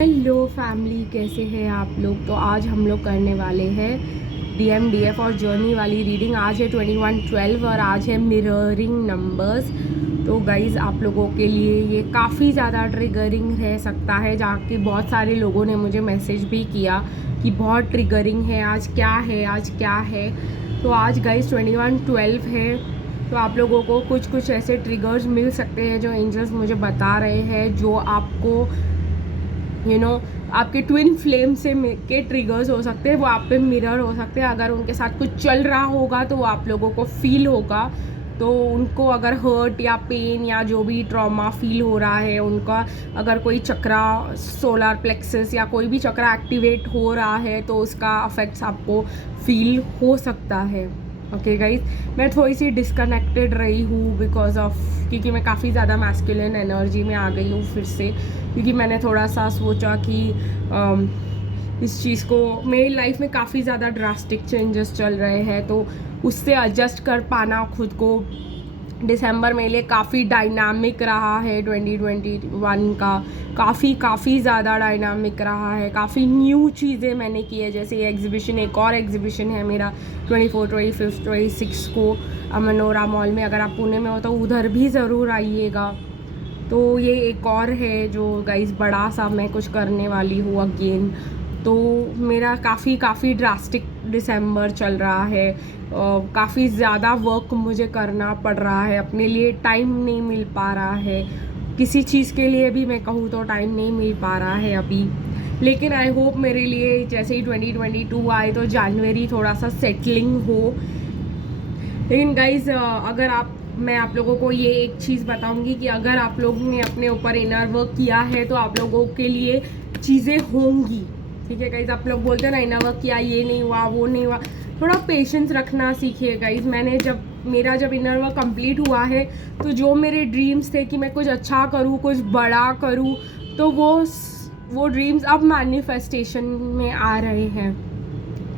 Hello family, कैसे हैं आप लोग। तो आज हम लोग करने वाले हैं DMDF और जर्नी वाली रीडिंग। आज है 21/12 और आज है मिररिंग नंबर्स। तो गाइज़, आप लोगों के लिए ये काफ़ी ज़्यादा ट्रिगरिंग रह सकता है, जहाँ कि बहुत सारे लोगों ने मुझे मैसेज भी किया कि बहुत ट्रिगरिंग है, आज क्या है आज क्या है। तो आज गाइज़ 21/12 है, तो आप लोगों को कुछ कुछ ऐसे ट्रिगर्स मिल सकते हैं जो एंजल्स मुझे बता रहे हैं, जो आपको आपके ट्विन फ्लेम से के ट्रिगर्स हो सकते हैं, वो आप पे मिरर हो सकते हैं। अगर उनके साथ कुछ चल रहा होगा तो वो आप लोगों को फील होगा। तो उनको अगर हर्ट या पेन या जो भी ट्रॉमा फील हो रहा है, उनका अगर कोई चक्रा, सोलर प्लेक्सस या कोई भी चक्रा एक्टिवेट हो रहा है, तो उसका अफेक्ट्स आपको फील हो सकता है। ओके गाइज, मैं थोड़ी सी डिस्कनेक्टेड रही हूँ बिकॉज ऑफ, क्योंकि मैं काफ़ी ज़्यादा मैस्कुलिन एनर्जी में आ गई हूँ फिर से, क्योंकि मैंने थोड़ा सा सोचा कि इस चीज़ को, मेरी लाइफ में काफ़ी ज़्यादा ड्रास्टिक चेंजेस चल रहे हैं, तो उससे एडजस्ट कर पाना खुद को। दिसंबर मेरे लिए काफ़ी डायनामिक रहा है, 2021 का काफ़ी ज़्यादा डायनामिक रहा है। काफ़ी न्यू चीज़ें मैंने की है, जैसे ये एग्जीबिशन, एक और एग्जीबिशन है मेरा 24, 25, 26 को मनोरा मॉल में। अगर आप पुणे में हो तो उधर भी ज़रूर आइएगा। तो ये एक और है जो गाइस बड़ा सा मैं कुछ करने वाली हूँ अगेन। तो मेरा काफ़ी ड्रास्टिक दिसंबर चल रहा है। काफ़ी ज़्यादा वर्क मुझे करना पड़ रहा है, अपने लिए टाइम नहीं मिल पा रहा है, किसी चीज़ के लिए भी मैं कहूँ तो टाइम नहीं मिल पा रहा है अभी। लेकिन आई होप मेरे लिए जैसे ही 2022 आए तो जनवरी थोड़ा सा सेटलिंग हो। लेकिन गाइज, मैं आप लोगों को ये एक चीज़ बताऊंगी कि अगर आप लोगों ने अपने ऊपर इनर वर्क किया है तो आप लोगों के लिए चीज़ें होंगी। ठीक है गाइज, आप लोग बोलते हैं ना इनर वर्क किया, ये नहीं हुआ वो नहीं हुआ, थोड़ा पेशेंस रखना सीखिए गाइज। मेरा जब इनर वर्क कंप्लीट हुआ है, तो जो मेरे ड्रीम्स थे कि मैं कुछ अच्छा करूँ, कुछ बड़ा करूँ, तो वो ड्रीम्स अब मैनिफेस्टेशन में आ रहे हैं।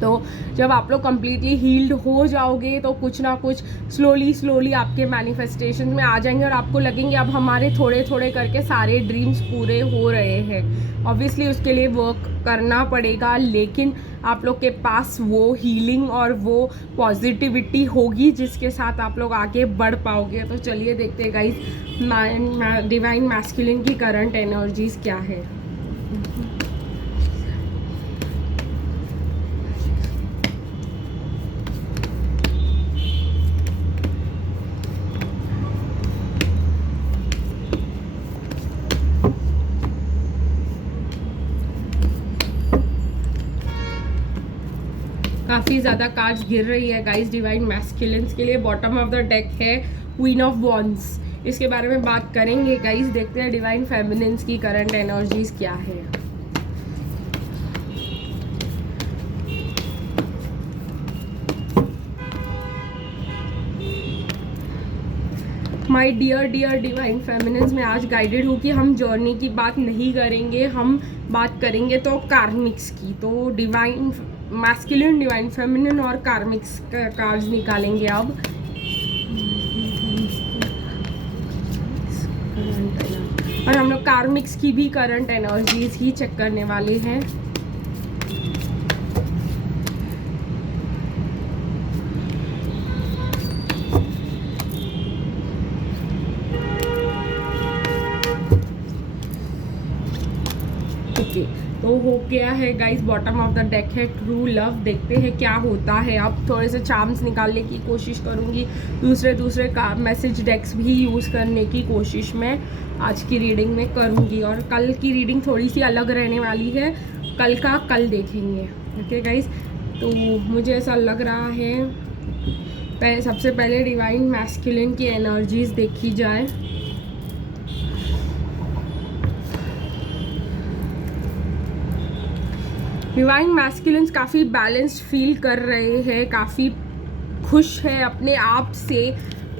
तो जब आप लोग कम्प्लीटली हील्ड हो जाओगे तो कुछ ना कुछ स्लोली आपके मैनिफेस्टेशन में आ जाएंगे और आपको लगेंगे अब हमारे थोड़े थोड़े करके सारे ड्रीम्स पूरे हो रहे हैं। ऑब्वियसली उसके लिए वर्क करना पड़ेगा, लेकिन आप लोग के पास वो हीलिंग और वो पॉजिटिविटी होगी जिसके साथ आप लोग आगे बढ़ पाओगे। तो चलिए देखते हैं गाइस, डिवाइन मैस्कुलिन की करंट एनर्जीज क्या है। काफ़ी ज़्यादा कार्ड्स गिर रही है गाइस डिवाइन मैस्कुलिन्स के लिए। बॉटम ऑफ द डेक है क्वीन ऑफ वॉन्ड्स, इसके बारे में बात करेंगे गाइस। देखते हैं डिवाइन फेमिनिन्स की करंट एनर्जीज क्या है। माई डियर डिवाइन फेमिनिन्स, मैं आज गाइडेड हूँ कि हम जर्नी की बात नहीं करेंगे, हम बात करेंगे तो कार्मिक्स की। तो डिवाइन मैस्कुलिन, डिवाइन फेमिनिन और कार्मिक्स कार्ड्स निकालेंगे अब। और हम लोग कार्मिक्स की भी करंट एनर्जीज ही चेक करने वाले हैं। ओके, तो हो गया है guys, bottom of the deck है ट्रू लव। देखते हैं क्या होता है। अब थोड़े से चार्म्स निकालने की कोशिश करूँगी, दूसरे का मैसेज डेक्स भी यूज़ करने की कोशिश मैं आज की रीडिंग में करूँगी। और कल की रीडिंग थोड़ी सी अलग रहने वाली है, कल का कल देखेंगे। ओके गाइस, तो मुझे ऐसा लग रहा है सबसे पहले डिवाइन मैस्कुलिन की एनर्जीज देखी जाए। डिवाइन मैस्कुलिन्स काफ़ी बैलेंस्ड फील कर रहे हैं, काफ़ी खुश है अपने आप से।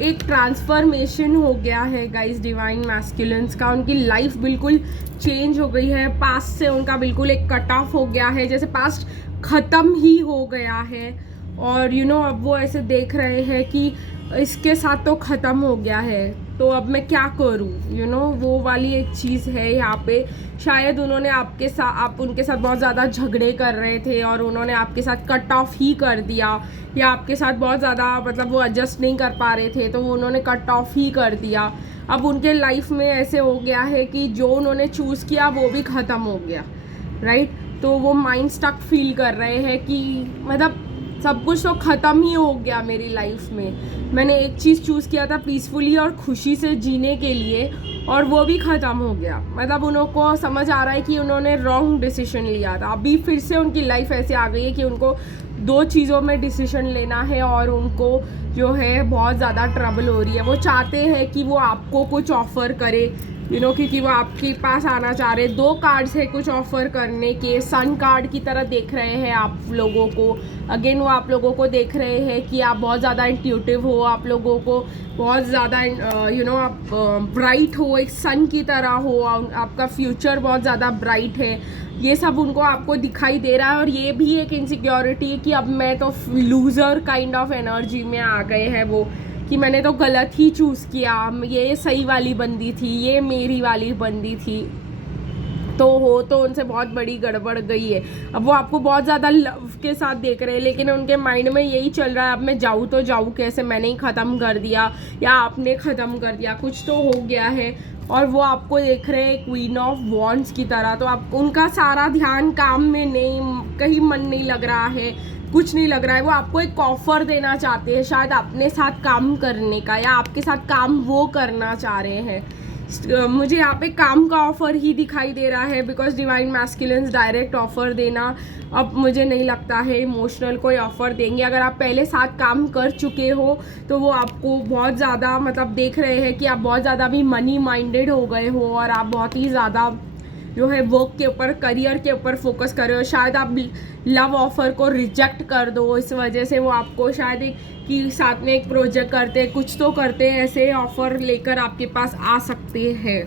एक ट्रांसफॉर्मेशन हो गया है गाइस डिवाइन मैस्कुलिन्स का, उनकी लाइफ बिल्कुल चेंज हो गई है। पास्ट से उनका बिल्कुल एक कट ऑफ हो गया है, जैसे पास्ट ख़त्म ही हो गया है। और अब वो ऐसे देख रहे हैं कि इसके साथ तो ख़त्म हो गया है, तो अब मैं क्या करूँ, यू नो, वो वाली एक चीज़ है यहाँ पे। शायद उन्होंने आप उनके साथ बहुत ज़्यादा झगड़े कर रहे थे और उन्होंने आपके साथ कट ऑफ ही कर दिया, या आपके साथ बहुत ज़्यादा मतलब वो एडजस्ट नहीं कर पा रहे थे तो वो उन्होंने कट ऑफ ही कर दिया। अब उनके लाइफ में ऐसे हो गया है कि जो उन्होंने चूज़ किया वो भी ख़त्म हो गया, राइट। तो वो माइंड स्टक फील कर रहे हैं कि मतलब सब कुछ तो ख़त्म ही हो गया मेरी लाइफ में। मैंने एक चीज़ चूज़ किया था पीसफुली और खुशी से जीने के लिए, और वो भी ख़त्म हो गया। मतलब उनको समझ आ रहा है कि उन्होंने रॉन्ग डिसीजन लिया था। अभी फिर से उनकी लाइफ ऐसे आ गई है कि उनको 2 चीज़ों में डिसीजन लेना है और उनको जो है बहुत ज़्यादा ट्रबल हो रही है। वो चाहते हैं कि वो आपको कुछ ऑफ़र करे, यू नो, क्योंकि वो आपके पास आना चाह रहे हैं। 2 कार्ड्स है कुछ ऑफ़र करने के, सन कार्ड की तरह देख रहे हैं आप लोगों को। अगेन वो आप लोगों को देख रहे हैं कि आप बहुत ज़्यादा इंट्यूटिव हो, आप लोगों को बहुत ज़्यादा यू नो आप ब्राइट हो, एक सन की तरह हो, आपका फ्यूचर बहुत ज़्यादा ब्राइट है। ये सब उनको आपको दिखाई दे रहा है। और ये भी एक इनसिक्योरिटी है कि अब मैं तो लूज़र काइंड ऑफ एनर्जी में आ गए हैं वो, कि मैंने तो गलत ही चूज़ किया, ये सही वाली बंदी थी, ये मेरी वाली बंदी थी। तो हो तो उनसे बहुत बड़ी गड़बड़ गई है। अब वो आपको बहुत ज़्यादा लव के साथ देख रहे हैं, लेकिन उनके माइंड में यही चल रहा है अब मैं जाऊँ तो जाऊँ कैसे, मैंने ही ख़त्म कर दिया या आपने ख़त्म कर दिया, कुछ तो हो गया है। और वो आपको देख रहे हैं क्वीन ऑफ वॉन्ड्स की तरह। तो आप उनका सारा ध्यान काम में नहीं, कहीं मन नहीं लग रहा है, कुछ नहीं लग रहा है। वो आपको एक ऑफ़र देना चाहते हैं शायद अपने साथ काम करने का, या आपके साथ काम वो करना चाह रहे हैं। मुझे यहाँ पे काम का ऑफ़र ही दिखाई दे रहा है, because divine masculines direct offer देना अब मुझे नहीं लगता है इमोशनल कोई ऑफ़र देंगे। अगर आप पहले साथ काम कर चुके हो तो वो आपको बहुत ज़्यादा मतलब देख रहे हैं कि आप बहुत ज़्यादा भी मनी माइंडेड हो गए हो और आप बहुत ही ज़्यादा जो है वर्क के ऊपर, करियर के ऊपर फोकस कर रहे हो। शायद आप लव ऑफ़र को रिजेक्ट कर दो, इस वजह से वो आपको शायद एक कि साथ में एक प्रोजेक्ट करते हैं, कुछ तो करते हैं, ऐसे ऑफ़र लेकर आपके पास आ सकते हैं।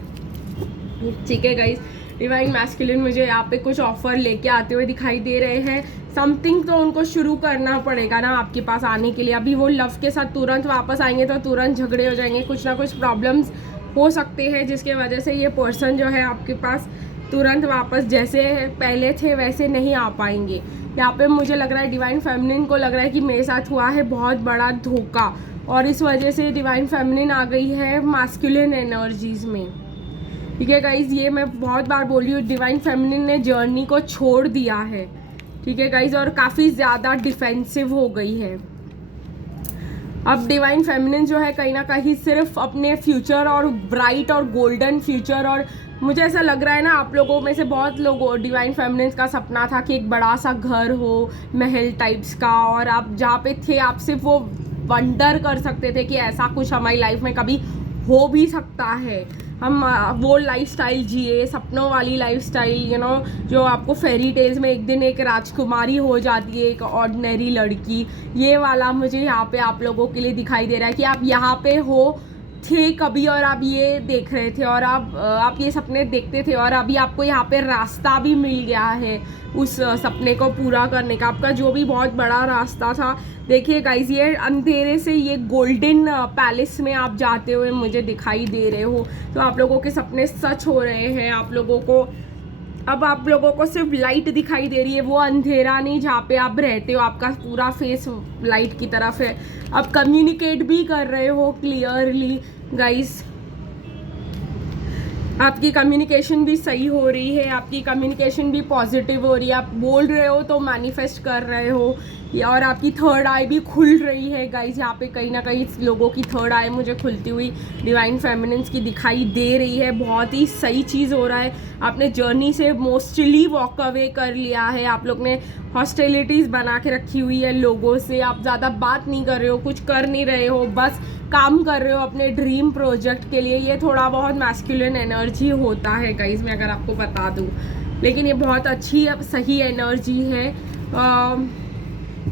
ठीक है गाइस, डिवाइन मैस्कुलिन मुझे यहाँ पे कुछ ऑफ़र लेके आते हुए दिखाई दे रहे हैं। समथिंग तो उनको शुरू करना पड़ेगा ना आपके पास आने के लिए। अभी वो लव के साथ तुरंत वापस आएंगे तो तुरंत झगड़े हो जाएंगे, कुछ ना कुछ प्रॉब्लम्स हो सकते हैं जिसके वजह से ये पर्सन जो है आपके पास तुरंत वापस जैसे पहले थे वैसे नहीं आ पाएंगे। यहाँ पे मुझे लग रहा है डिवाइन फेमिनिन को लग रहा है कि मेरे साथ हुआ है बहुत बड़ा धोखा, और इस वजह से डिवाइन फेमिनिन आ गई है मास्कुलिन एनर्जीज़ में। ठीक है गाइज, ये मैं बहुत बार बोल रही हूँ, डिवाइन फेमिनिन ने जर्नी को छोड़ दिया है। ठीक है गाइज, और काफ़ी ज़्यादा डिफेंसिव हो गई है। अब डिवाइन फेमिनिन जो है कहीं ना कहीं सिर्फ अपने फ्यूचर और ब्राइट और गोल्डन फ्यूचर, और मुझे ऐसा लग रहा है ना आप लोगों में से बहुत लोगों डिवाइन फेमिनिन का सपना था कि एक बड़ा सा घर हो महल टाइप्स का, और आप जहाँ पे थे आप सिर्फ वो वंडर कर सकते थे कि ऐसा कुछ हमारी लाइफ में कभी हो भी सकता है। हम वो लाइफस्टाइल जिए, सपनों वाली लाइफस्टाइल, यू नो, जो आपको फेरी टेल्स में एक दिन एक राजकुमारी हो जाती है, एक ऑर्डिनरी लड़की, ये वाला मुझे यहाँ पे आप लोगों के लिए दिखाई दे रहा है कि आप यहाँ पे हो थे कभी और आप ये देख रहे थे और आप ये सपने देखते थे, और अभी आपको यहाँ पे रास्ता भी मिल गया है उस सपने को पूरा करने का। आपका जो भी बहुत बड़ा रास्ता था, देखिए गाइज, ये अंधेरे से ये गोल्डन पैलेस में आप जाते हुए मुझे दिखाई दे रहे हो। तो आप लोगों के सपने सच हो रहे हैं। आप लोगों को अब आप लोगों को सिर्फ लाइट दिखाई दे रही है, वो अंधेरा नहीं जहाँ पे आप रहते हो। आपका पूरा फेस लाइट की तरफ है। आप कम्युनिकेट भी कर रहे हो क्लियरली गाइस, आपकी कम्युनिकेशन भी सही हो रही है, आपकी कम्युनिकेशन भी पॉजिटिव हो रही है। आप बोल रहे हो तो मैनिफेस्ट कर रहे हो, और आपकी थर्ड आई भी खुल रही है गाइज। यहाँ पे कहीं ना कहीं लोगों की थर्ड आई मुझे खुलती हुई डिवाइन फेमिनिन्स की दिखाई दे रही है। बहुत ही सही चीज़ हो रहा है। आपने जर्नी से मोस्टली वॉक अवे कर लिया है। आप लोग ने हॉस्टिलिटीज़ बना के रखी हुई है लोगों से। आप ज़्यादा बात नहीं कर रहे हो, कुछ कर नहीं रहे हो, बस काम कर रहे हो अपने ड्रीम प्रोजेक्ट के लिए। ये थोड़ा बहुत मैस्कुलिन एनर्जी होता है गाइज, मैं अगर आपको बता दूँ, लेकिन ये बहुत अच्छी अब सही एनर्जी है।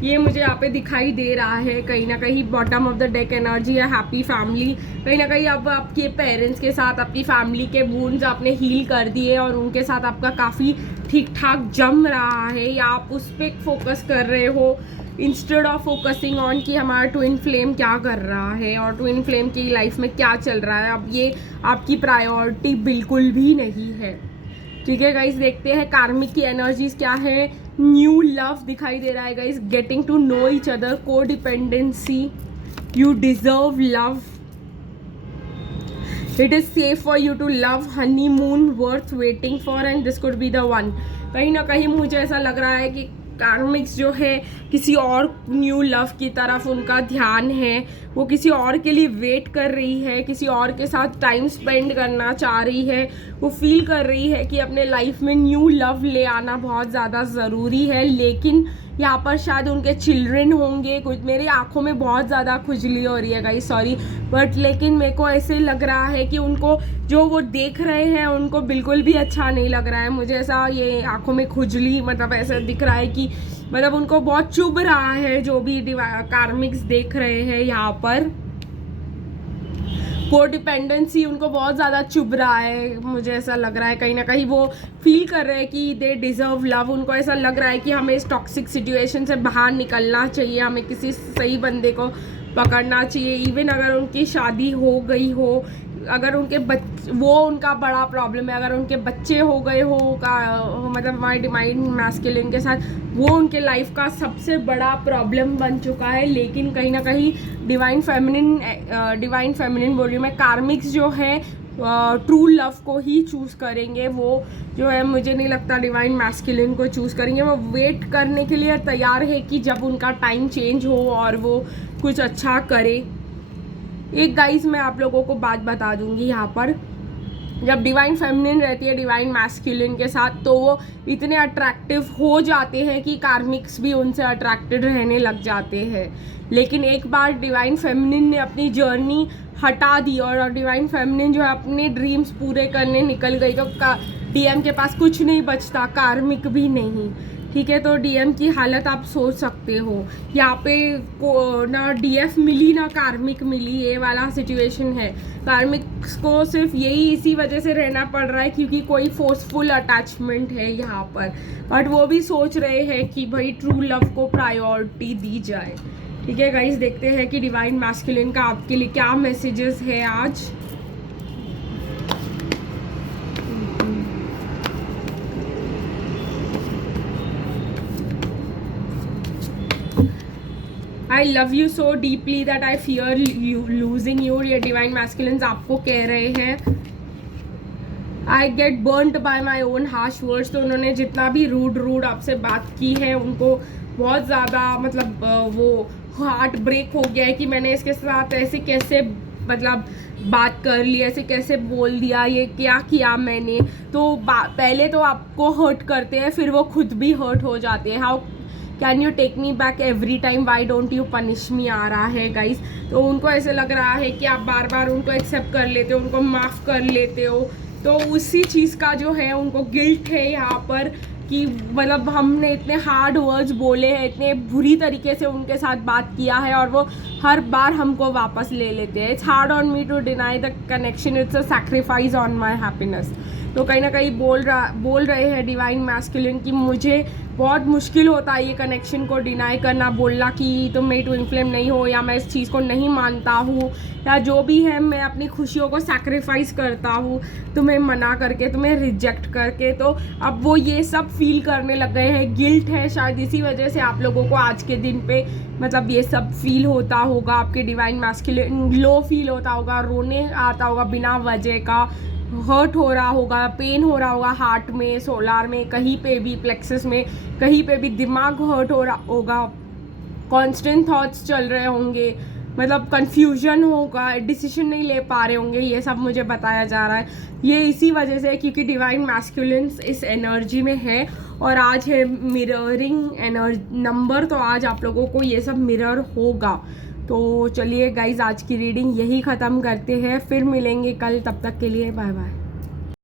ये मुझे यहाँ पे दिखाई दे रहा है कहीं ना कहीं bottom of the deck energy है हैप्पी फैमिली। कहीं ना कहीं अब आपके पेरेंट्स के साथ आपकी फैमिली के वुंड्स आपने हील कर दिए और उनके साथ आपका काफ़ी ठीक ठाक जम रहा है, या आप उस पर फोकस कर रहे हो। इंस्टेड ऑफ फोकसिंग ऑन कि हमारा ट्विन फ्लेम क्या कर रहा है और ट्विन फ्लेम की लाइफ में क्या चल रहा है, अब ये आपकी प्रायोरिटी बिल्कुल भी नहीं है। ठीक है गाइस, देखते हैं कार्मिक की एनर्जीज क्या है। न्यू लव दिखाई दे रहा है guys, getting to know each other, codependency, you deserve love, it is safe for you to love, honeymoon worth waiting for and this could be the one. कहीं ना कहीं मुझे ऐसा लग रहा है कि कार्मिक्स जो है किसी और न्यू लव की तरफ उनका ध्यान है, वो किसी और के लिए वेट कर रही है, किसी और के साथ टाइम स्पेंड करना चाह रही है, वो फील कर रही है कि अपने लाइफ में न्यू लव ले आना बहुत ज़्यादा ज़रूरी है। लेकिन यहाँ पर शायद उनके चिल्ड्रन होंगे, कुछ मेरी आंखों में बहुत ज़्यादा खुजली हो रही है गाइस, सॉरी, बट लेकिन मेरे को ऐसे लग रहा है कि उनको जो वो देख रहे हैं उनको बिल्कुल भी अच्छा नहीं लग रहा है। मुझे ऐसा ये आंखों में खुजली मतलब ऐसा दिख रहा है कि मतलब उनको बहुत चुभ रहा है जो भी कार्मिक्स देख रहे हैं यहाँ पर। को डिपेंडेंसी उनको बहुत ज़्यादा चुभ रहा है, मुझे ऐसा लग रहा है कहीं ना कहीं वो फील कर रहे हैं कि दे डिज़र्व लव। उनको ऐसा लग रहा है कि हमें इस टॉक्सिक सिचुएशन से बाहर निकलना चाहिए, हमें किसी सही बंदे को पकड़ना चाहिए। इवन अगर उनकी शादी हो गई हो, अगर उनके वो उनका बड़ा प्रॉब्लम है, अगर उनके बच्चे हो गए हो का मतलब हमारे डिवाइन मैस्कुलिन के साथ, वो उनके लाइफ का सबसे बड़ा प्रॉब्लम बन चुका है। लेकिन कहीं ना कहीं डिवाइन फेमिनिन बोल रही हूँ मैं, कार्मिक्स जो है ट्रू लव को ही चूज़ करेंगे। वो जो है मुझे नहीं लगता डिवाइन मैस्कुलिन को चूज़ करेंगे, वो वेट करने के लिए तैयार है कि जब उनका टाइम चेंज हो और वो कुछ अच्छा करे। एक गाइस मैं आप लोगों को बात बता दूंगी यहाँ पर, जब डिवाइन फेमिनिन रहती है डिवाइन मैस्कुलिन के साथ तो वो इतने अट्रैक्टिव हो जाते हैं कि कार्मिक्स भी उनसे अट्रैक्टेड रहने लग जाते हैं। लेकिन एक बार डिवाइन फेमिनिन ने अपनी जर्नी हटा दी और डिवाइन फेमिनिन जो है अपने ड्रीम्स पूरे करने निकल गई तो डीएम के पास कुछ नहीं बचता, कार्मिक भी नहीं। ठीक है, तो डीएम की हालत आप सोच सकते हो। यहाँ पे ना डीएफ मिली ना कार्मिक मिली, ये वाला सिचुएशन है। कार्मिक को सिर्फ यही इसी वजह से रहना पड़ रहा है क्योंकि कोई फोर्सफुल अटैचमेंट है यहाँ पर, बट वो भी सोच रहे हैं कि भाई ट्रू लव को प्रायोरिटी दी जाए। ठीक है गाइस, देखते हैं कि डिवाइन मैस्कुलिन का आपके लिए क्या मैसेजेस है आज। I love you so deeply that I fear you losing you, ये डिवाइन मैस्कुलिन्स आपको कह रहे हैं। I get burnt by my own harsh words, तो उन्होंने जितना भी रूड आपसे बात की है उनको बहुत ज़्यादा मतलब वो हार्ट ब्रेक हो गया है कि मैंने इसके साथ ऐसे कैसे मतलब बात कर ली, ऐसे कैसे बोल दिया, ये क्या किया मैंने। तो पहले तो आपको हर्ट करते हैं फिर वो खुद भी हर्ट हो जाते हैं। How can you take me back every time, why don't you punish me आ रहा है गाइस। तो उनको ऐसे लग रहा है कि आप बार बार उनको एक्सेप्ट कर लेते हो, उनको माफ़ कर लेते हो, तो उसी चीज़ का जो है उनको गिल्ट है यहाँ पर कि मतलब हमने इतने हार्ड वर्ड्स बोले हैं, इतने बुरी तरीके से उनके साथ बात किया है और वो हर बार हमको वापस ले लेते हैं। It's hard on me to deny the connection, it's a sacrifice on my happiness. तो कहीं ना कहीं बोल रहे हैं डिवाइन मैस्कुलिन कि मुझे बहुत मुश्किल होता है ये कनेक्शन को डिनाई करना, बोलना कि तुम मेरी ट्विन फ्लेम नहीं हो या मैं इस चीज़ को नहीं मानता हूँ या जो भी है, मैं अपनी खुशियों को सैक्रिफाइस करता हूँ तुम्हें मना करके, तुम्हें रिजेक्ट करके। तो अब वो ये सब फील करने लग गए हैं, गिल्ट है शायद इसी वजह से आप लोगों को आज के दिन पे मतलब ये सब फील होता होगा। आपके डिवाइन मैस्कुलिन लो फील होता होगा, रोने आता होगा बिना वजह का, हर्ट हो रहा होगा, पेन हो रहा होगा हार्ट में, सोलार में, कहीं पे भी प्लेक्सस में, कहीं पे भी दिमाग हर्ट हो रहा होगा, कांस्टेंट थॉट्स चल रहे होंगे, मतलब कंफ्यूजन होगा, डिसीजन नहीं ले पा रहे होंगे। ये सब मुझे बताया जा रहा है, ये इसी वजह से क्योंकि डिवाइन मैस्कुलिन्स इस एनर्जी में है और आज है मिररिंग एनर्जी नंबर, तो आज आप लोगों को ये सब मिरर होगा। तो चलिए गाइज, आज की रीडिंग यही ख़त्म करते हैं, फिर मिलेंगे कल, तब तक के लिए बाय बाय।